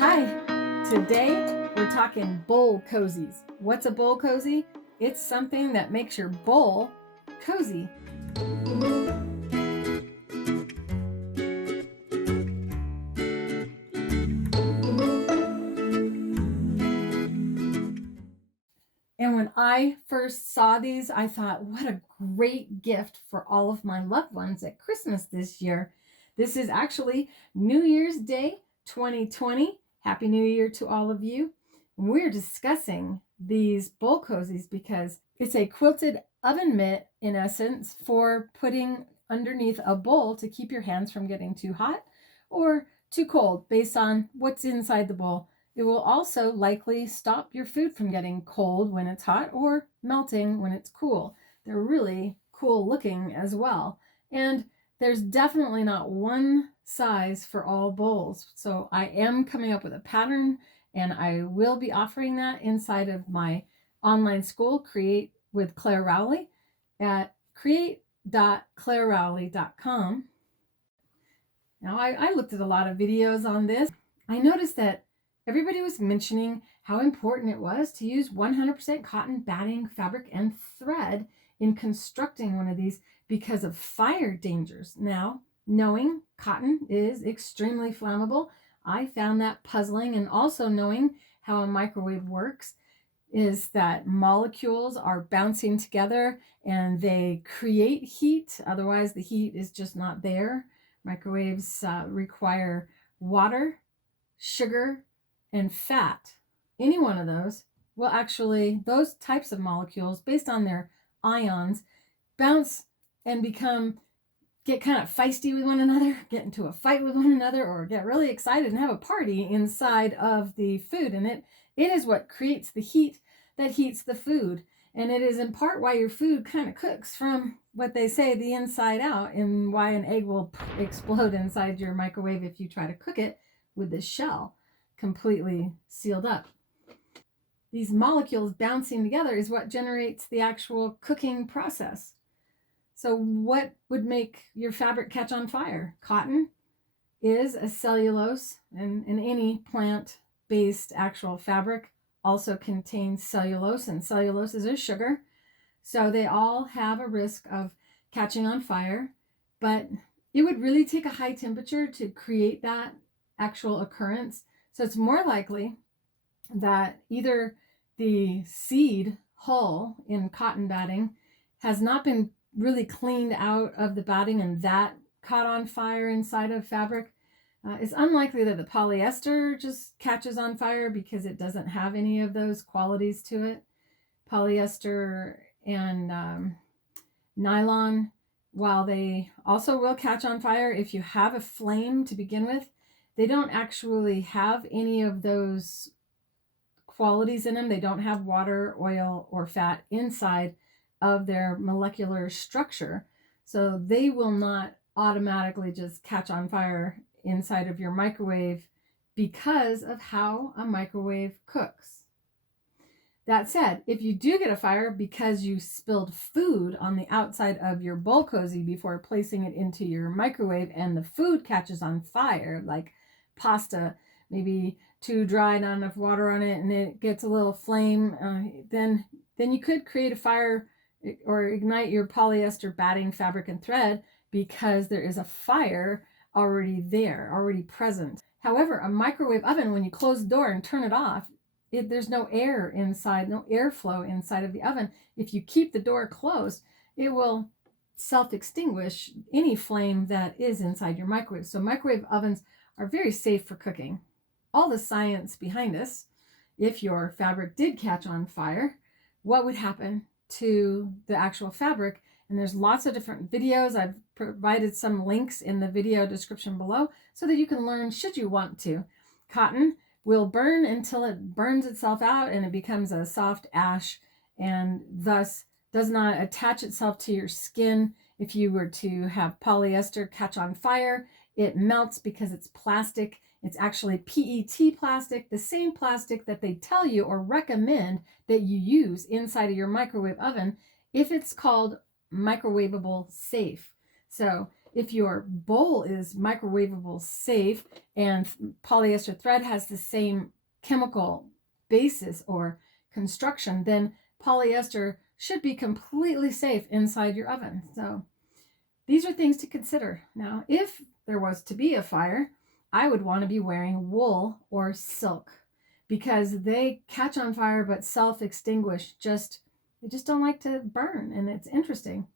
Hi, today we're talking bowl cozies. What's a bowl cozy? It's something that makes your bowl cozy. And when I first saw these, I thought, what a great gift for all of my loved ones at Christmas this year. This is actually New Year's Day 2020. Happy New Year to all of you. We're discussing these bowl cozies because it's a quilted oven mitt, in essence, for putting underneath a bowl to keep your hands from getting too hot or too cold based on what's inside the bowl. It will also likely stop your food from getting cold when it's hot or melting when it's cool. They're really cool looking as well. And there's definitely not one size for all bowls. So I am coming up with a pattern, and I will be offering that inside of my online school, Create with Clare Rowley, at create.clarerowley.com. Now, I looked at a lot of videos on this. I noticed that everybody was mentioning how important it was to use 100% cotton batting fabric and thread in constructing one of these because of fire dangers. Now, knowing cotton is extremely flammable, I found that puzzling, and also knowing how a microwave works is that molecules are bouncing together and they create heat. Otherwise, the heat is just not there. Microwaves require water, sugar, and fat. Any one of those will actually, those types of molecules, based on their ions, bounce and get kind of feisty with one another, get into a fight with one another, or get really excited and have a party inside of the food. And it is what creates the heat that heats the food. And it is in part why your food kind of cooks from what they say the inside out, and why an egg will explode inside your microwave if you try to cook it with the shell completely sealed up. These molecules bouncing together is what generates the actual cooking process. So what would make your fabric catch on fire? Cotton is a cellulose, and any plant-based actual fabric also contains cellulose, and cellulose is a sugar. So they all have a risk of catching on fire, but it would really take a high temperature to create that actual occurrence. So it's more likely that either the seed hull in cotton batting has not been really cleaned out of the batting and that caught on fire inside of fabric. It's unlikely that the polyester just catches on fire because it doesn't have any of those qualities to it. Polyester and nylon, while they also will catch on fire if you have a flame to begin with, they don't actually have any of those qualities in them. They don't have water, oil, or fat inside of their molecular structure. So they will not automatically just catch on fire inside of your microwave because of how a microwave cooks. That said, if you do get a fire because you spilled food on the outside of your bowl cozy before placing it into your microwave and the food catches on fire, like pasta, maybe too dry, not enough water on it, and it gets a little flame, then you could create a fire or ignite your polyester batting fabric and thread because there is a fire already there, already present. However, a microwave oven, when you close the door and turn it off, there's no air inside, no airflow inside of the oven. If you keep the door closed, it will self-extinguish any flame that is inside your microwave. So microwave ovens are very safe for cooking. All the science behind this, if your fabric did catch on fire, what would happen to the actual fabric? And there's lots of different videos. I've provided some links in the video description below so that you can learn should you want to. Cotton will burn until it burns itself out and it becomes a soft ash, and thus does not attach itself to your skin. If you were to have polyester catch on fire, it melts because it's plastic. It's actually PET plastic, the same plastic that they tell you or recommend that you use inside of your microwave oven if it's called microwavable safe. So if your bowl is microwavable safe and polyester thread has the same chemical basis or construction, then polyester should be completely safe inside your oven. So these are things to consider. Now, if there was to be a fire, I would want to be wearing wool or silk because they catch on fire but self-extinguish. They just don't like to burn, and it's interesting.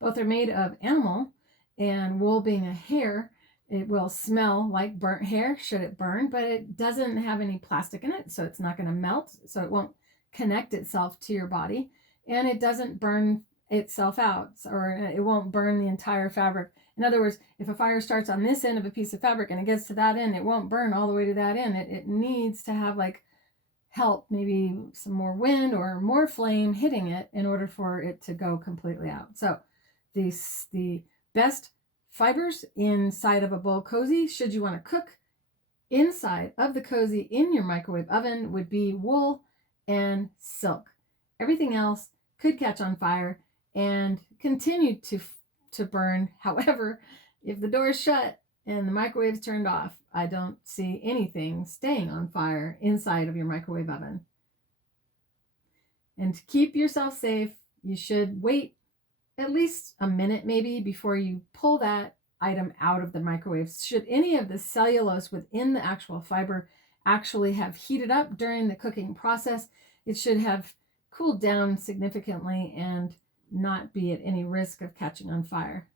Both are made of animal, and wool being a hair, it will smell like burnt hair should it burn, but it doesn't have any plastic in it, so it's not going to melt, so it won't connect itself to your body, and it doesn't burn itself out, or it won't burn the entire fabric. In other words, if a fire starts on this end of a piece of fabric and it gets to that end, it won't burn all the way to that end. It needs to have like help, maybe some more wind or more flame hitting it in order for it to go completely out. So the best fibers inside of a bowl cozy, should you want to cook inside of the cozy in your microwave oven, would be wool and silk. Everything else could catch on fire and continue to burn. However, if the door is shut and the microwave's turned off, I don't see anything staying on fire inside of your microwave oven. And to keep yourself safe, you should wait at least a minute maybe before you pull that item out of the microwave. Should any of the cellulose within the actual fiber actually have heated up during the cooking process, it should have cooled down significantly and not be at any risk of catching on fire.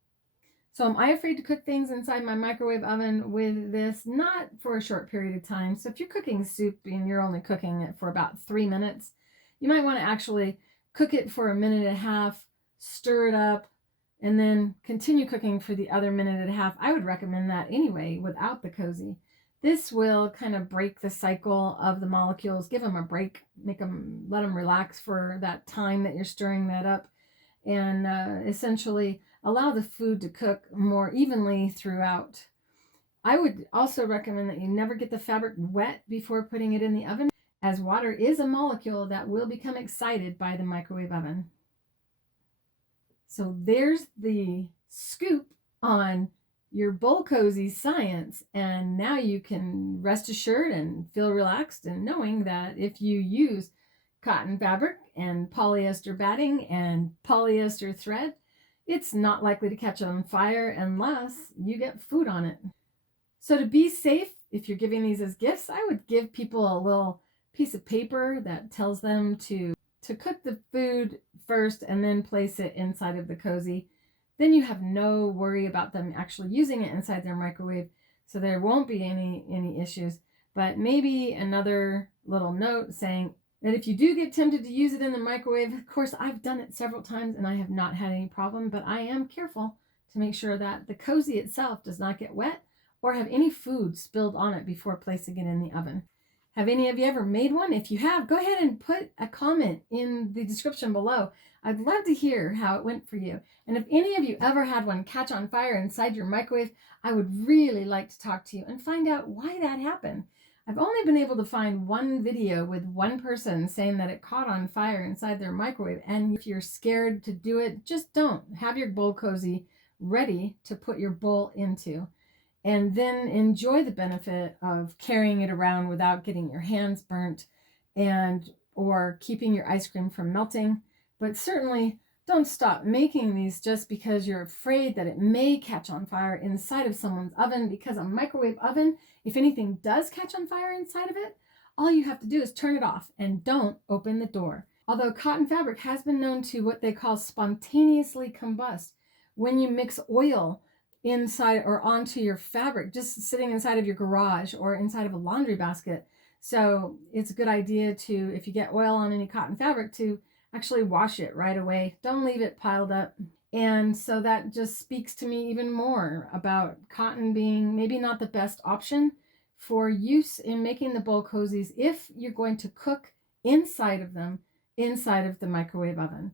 So am I afraid to cook things inside my microwave oven with this? Not for a short period of time. So if you're cooking soup and you're only cooking it for about 3 minutes, you might want to actually cook it for a minute and a half, stir it up, and then continue cooking for the other minute and a half. I would recommend that anyway without the cozy. This will kind of break the cycle of the molecules, give them a break, let them relax for that time that you're stirring that up, and essentially allow the food to cook more evenly throughout. I would also recommend that you never get the fabric wet before putting it in the oven, as water is a molecule that will become excited by the microwave oven. So there's the scoop on your bowl cozy science, and now you can rest assured and feel relaxed in knowing that if you use cotton fabric and polyester batting and polyester thread, it's not likely to catch on fire unless you get food on it. So to be safe, if you're giving these as gifts, I would give people a little piece of paper that tells them to cook the food first and then place it inside of the cozy. Then you have no worry about them actually using it inside their microwave, so there won't be any issues. But maybe another little note saying that if you do get tempted to use it in the microwave, of course I've done it several times and I have not had any problem, but I am careful to make sure that the cozy itself does not get wet or have any food spilled on it before placing it in the oven. Have any of you ever made one? If you have, go ahead and put a comment in the description below. I'd love to hear how it went for you. And if any of you ever had one catch on fire inside your microwave, I would really like to talk to you and find out why that happened. I've only been able to find one video with one person saying that it caught on fire inside their microwave. And if you're scared to do it, just don't. Have your bowl cozy ready to put your bowl into, and then enjoy the benefit of carrying it around without getting your hands burnt or keeping your ice cream from melting. But certainly don't stop making these just because you're afraid that it may catch on fire inside of someone's oven, because a microwave oven, if anything does catch on fire inside of it, all you have to do is turn it off and don't open the door. Although cotton fabric has been known to what they call spontaneously combust when you mix oil inside or onto your fabric, just sitting inside of your garage or inside of a laundry basket. So it's a good idea to, if you get oil on any cotton fabric, to actually wash it right away. Don't leave it piled up. And so that just speaks to me even more about cotton being maybe not the best option for use in making the bowl cozies if you're going to cook inside of them, inside of the microwave oven.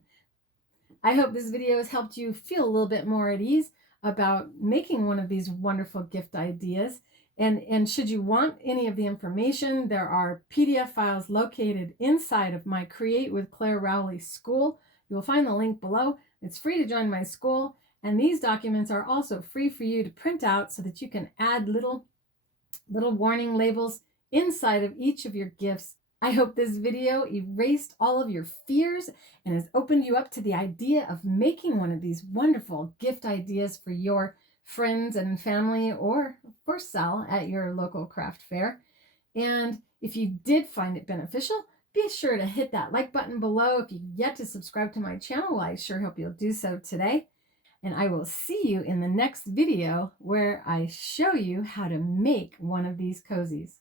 I hope this video has helped you feel a little bit more at ease about making one of these wonderful gift ideas. And should you want any of the information, there are PDF files located inside of my Create with Clare Rowley school. You will find the link below. It's free to join my school, And these documents are also free for you to print out so that you can add little warning labels inside of each of your gifts. I hope this video erased all of your fears and has opened you up to the idea of making one of these wonderful gift ideas for your friends and family, or for sale at your local craft fair. And if you did find it beneficial, be sure to hit that like button below. If you've yet to subscribe to my channel, well, I sure hope you'll do so today. And I will see you in the next video where I show you how to make one of these cozies.